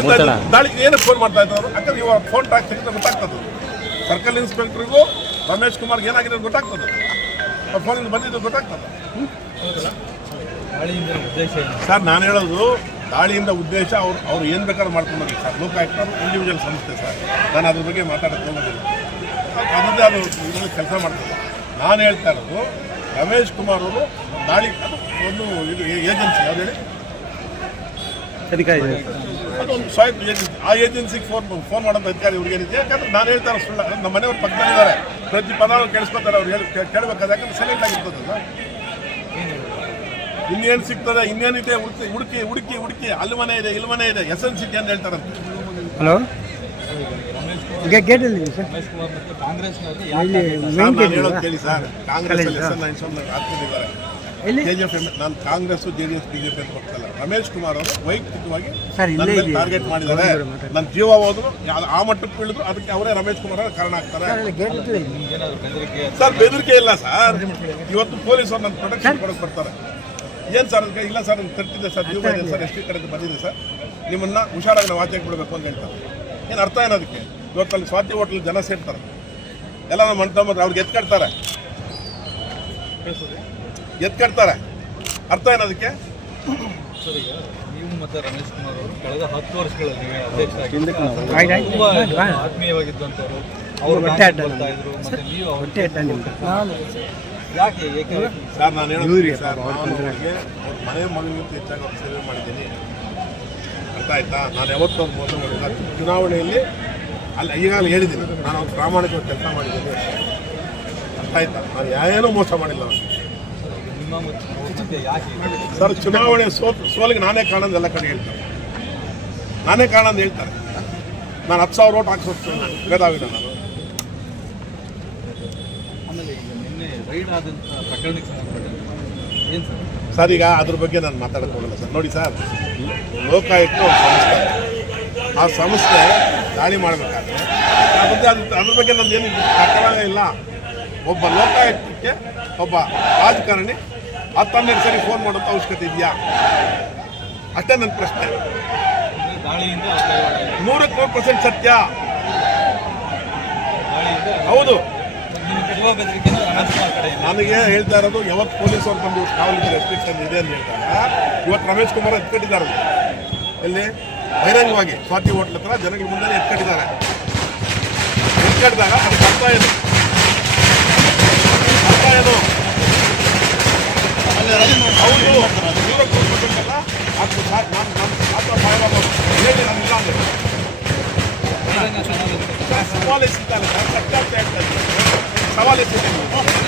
ಹೇಳ್ತಾ ಇದ್ದಾರೆ ದಾಳಿ ಏನಕ್ಕೆ ಫೋನ್ ಮಾಡ್ತಾ ಇದ್ದಾರೆ ಯಾಕಂದ್ರೆ ಇವಾಗ ಫೋನ್ ಟ್ರ್ಯಾಕ್ ತೆಗೆದ್ರೆ ಗೊತ್ತಾಗ್ತದೆ ಸರ್ಕಲ್ ಇನ್ಸ್ಪೆಕ್ಟರ್ಗೂ ರಮೇಶ್ ಕುಮಾರ್ಗೆ ಏನಾಗಿದೆ ಗೊತ್ತಾಗ್ತದೆ ಫೋನಿಂದ ಬಂದಿದ್ದು ಗೊತ್ತಾಗ್ತದೆ ಸರ್ ನಾನು ಹೇಳೋದು ದಾಳಿಯಿಂದ ಉದ್ದೇಶ ಅವ್ರು ಏನು ಬೇಕಾದ್ರೂ ಮಾಡ್ಕೊಂಡು ಸರ್ ಲೋಕಾಯುಕ್ತರು ಇಂಡಿವಿಜುವಲ್ ಸಂಸ್ಥೆ ಸರ್ ನಾನು ಅದ್ರ ಬಗ್ಗೆ ಮಾತಾಡೋಕ್ಕೆ ಹೋಗೋದಿಲ್ಲ ಅದರದ್ದೇ ಅದು ಇದರಲ್ಲಿ ಕೆಲಸ ಮಾಡ್ತಾರೆ ನಾನು ಹೇಳ್ತಾ ಇರೋದು ರಮೇಶ್ ಕುಮಾರ್ ಅವರು ದಾಳಿ ಅದು ಒಂದು ಇದು ಏಜೆನ್ಸಿ ಯಾವ್ದು ಹೇಳಿ ಅದೊಂದು ಸ್ವಾಯತ್ತ ಏಜೆನ್ಸಿ ಆ ಏಜೆನ್ಸಿಗೆ ಫೋನ್ ಮಾಡೋಂಥ ಅಧಿಕಾರಿ ಇವ್ರಿಗೆ ಏನಿದೆ ಯಾಕಂದ್ರೆ ನಾನು ಹೇಳ್ತಾರೆ ಸುಳ್ಳು ನಮ್ಮ ಮನೆಯವ್ರ ಪಕ್ಕದಲ್ಲಿದ್ದಾರೆ ಪ್ರತಿ ಪದ ಕೇಳಿಸ್ಕೊತಾರೆ ಅವ್ರು ಕೇಳಬೇಕಾದ್ರೆ ಯಾಕಂದ್ರೆ ಸೈಲೆಂಟ್ ಆಗಿರ್ತದೆ ಸರ್ ಇನ್ನೇನು ಸಿಗ್ತದೆ ಇನ್ನೇನಿದೆ ಹುಡುಕಿ ಹುಡುಕಿ ಹುಡುಕಿ ಅಲ್ಲಿ ಮನೆ ಇದೆ ಇಲ್ಲಿ ಮನೆ ಇದೆ ಎಸೆನ್ಸಿ ಅಂತ ಹೇಳ್ತಾರಂತೆ ಹಲೋ ಈಗ ಗೇಟಲ್ಲಿ ನಾನು ಹೇಳೋದು ಕೇಳಿ ಸರ್ ಕಾಂಗ್ರೆಸ್ ಹಾಕ್ತಿದ್ದಾರೆ KGF ನಾನು ಕಾಂಗ್ರೆಸ್ JDS BJP ಅಂತ ಹೋಗ್ತಲ್ಲ ರಮೇಶ್ ಕುಮಾರ್ ಅವರು ವೈಯಕ್ತಿಕವಾಗಿ ಟಾರ್ಗೆಟ್ ಮಾಡಿದ್ದಾರೆ ನನ್ನ ಜೀವ ಹೋದ್ರು ಆ ಮಟ್ಟಕ್ಕೆ ಬೀಳಿದ್ರು ಅದಕ್ಕೆ ಅವರೇ ರಮೇಶ್ ಕುಮಾರ್ ಕಾರಣ ಆಗ್ತಾರೆ ಸರ್ ಬೆದರಿಕೆ ಇಲ್ಲ ಸರ್ ಇವತ್ತು ಪೊಲೀಸರು ನನ್ನ ಪ್ರೊಟೆಕ್ಷನ್ ಕೊಡಕ್ಕೆ ಬರ್ತಾರೆ ಏನು ಸರ್ ಅದಕ್ಕೆ ಇಲ್ಲ ಸರ್ ನಾನು ತರ್ತಿದ್ದೆ ಸರ್ ಜೀವ ಇದೆ ಸರ್ ಎಷ್ಟು ಕಡೆ ಬಂದಿದೆ ಸರ್ ನಿಮ್ಮನ್ನ ಹುಷಾರಾಗಿ ನಾವು ಆಚೆಗೆ ಬಿಡಬೇಕು ಅಂತ ಹೇಳ್ತಾರೆ ಏನು ಅರ್ಥ ಏನದಕ್ಕೆ ಇವತ್ತಲ್ಲಿ ಸ್ವಾತಿ ಹೋಟ್ಲ್ ಜನ ಸೇರ್ತಾರೆ ಎಲ್ಲ ನಮ್ಮ ಅಣ್ಣ ಅವ್ರಿಗೆ ಎತ್ಕಡ್ತಾರೆ ಅರ್ಥ ಏನದಕ್ಕೆ ನೀವು ಮತ್ತೆ ರಮೇಶ್ ಕುಮಾರ್ ಅವರು ಕಳೆದ 10 ವರ್ಷಗಳಲ್ಲಿ ಆತ್ಮೀಯವಾಗಿದ್ದಂಥವ್ರು ಅವರು ಬರ್ತಾ ಇದ್ರು ಮತ್ತೆ ನೀವು ಯಾಕೆ ಸರ್ ನಾನು ಹೇಳೋದು ಸರ್ ಮನೆ ಮಗನಿಗಿಂತ ಹೆಚ್ಚಾಗಿ ಅವ್ರು ಸೇವೆ ಮಾಡಿದ್ದೀನಿ ಅರ್ಥ ಆಯ್ತಾ ನಾನು ಯಾವತ್ತೂ ಅವ್ರು ಮೋಸ ಮಾಡಿಲ್ಲ ಚುನಾವಣೆಯಲ್ಲಿ ಅಲ್ಲಿ ಈಗಾಗಲೇ ಹೇಳಿದ್ದೀನಿ ನಾನು ಅವ್ರು ಪ್ರಾಮಾಣಿಕವಾಗಿ ಕೆಲಸ ಮಾಡಿದ್ದೀನಿ ಅರ್ಥ ಆಯ್ತಾ ನಾನು ಏನೂ ಮೋಸ ಮಾಡಿಲ್ಲ ಸರ್ ಚುನಾವಣೆ ಸೋಲಿಗೆ ನಾನೇ ಕಾರಣ ಎಲ್ಲ ಕಡೆ ಹೇಳ್ತಾರೆ ನಾನೇ ಕಾರಣ ಅಂತ ಹೇಳ್ತಾರೆ ನಾನು 10,000 ಓಟ್ ಹಾಕ್ಸೋದು ಭೇದಾವಿಲ್ಲ ನಾನು ಸರ್ ಈಗ ಅದ್ರ ಬಗ್ಗೆ ನಾನು ಮಾತಾಡಕ್ಕೆ ಹೋಗಲ್ಲ ಸರ್ ನೋಡಿ ಸರ್ ಲೋಕಾಯುಕ್ತ ಒಂದು ಸಂಸ್ಥೆ ಆ ಸಂಸ್ಥೆ ದಾಳಿ ಮಾಡಬೇಕಾದ್ರೆ ಅದ್ರ ಬಗ್ಗೆ ನಂದು ಏನು ಕಟ್ಟಡವೇ ಇಲ್ಲ ಒಬ್ಬ ಲೋಕಾಯುಕ್ತಕ್ಕೆ ಒಬ್ಬ ರಾಜಕಾರಣಿ 12 ಸರಿ ಫೋನ್ ಮಾಡೋಂಥ ಅವಶ್ಯಕತೆ ಇದೆಯಾ ಅಷ್ಟೇ ನನ್ನ ಪ್ರಶ್ನೆ 100% ಸತ್ಯ ಹೌದು ನನಗೆ ಹೇಳ್ತಾ ಇರೋದು ಯಾವತ್ತು ಪೊಲೀಸರು ಬಂದು ಕಾವಲಿಗೆ ರೆಸ್ಟ್ರಿಕ್ಷನ್ ಇದೆ ಅಂತ ಹೇಳ್ತಾರೆ ಇವತ್ತು ರಮೇಶ್ ಕುಮಾರ್ ಎತ್ಕಟ್ಟಿದ್ದಾರೆ ಎಲ್ಲಿ ಬಹಿರಂಗವಾಗಿ ಸ್ವಾತಿ ಹೋಟ್ಲ್ ಹತ್ರ ಜನಗಳ ಮುಂದೆ ಎತ್ಕಟ್ಟಿದ್ದಾರೆ ಎತ್ಕಟ್ಟಿದಾಗ ಅದಕ್ಕೆ ಅರ್ಥ ಏನು ಹೌದು ದೂರ ಕೂತ್ಕೊಳ್ಬೇಕಲ್ಲ ಅದು ಹೇಳಿ ನನ್ನಿಲ್ಲ ಅಂದರೆ ಸವಾಲು ಎಸಿತಾನೆ ಸರ್ ಸತ್ಯಾಂಶ ಹೇಳ್ತಾ ಇದ್ದೀನಿ ಸವಾಲು ಎಸಿದ್ದೀನಿ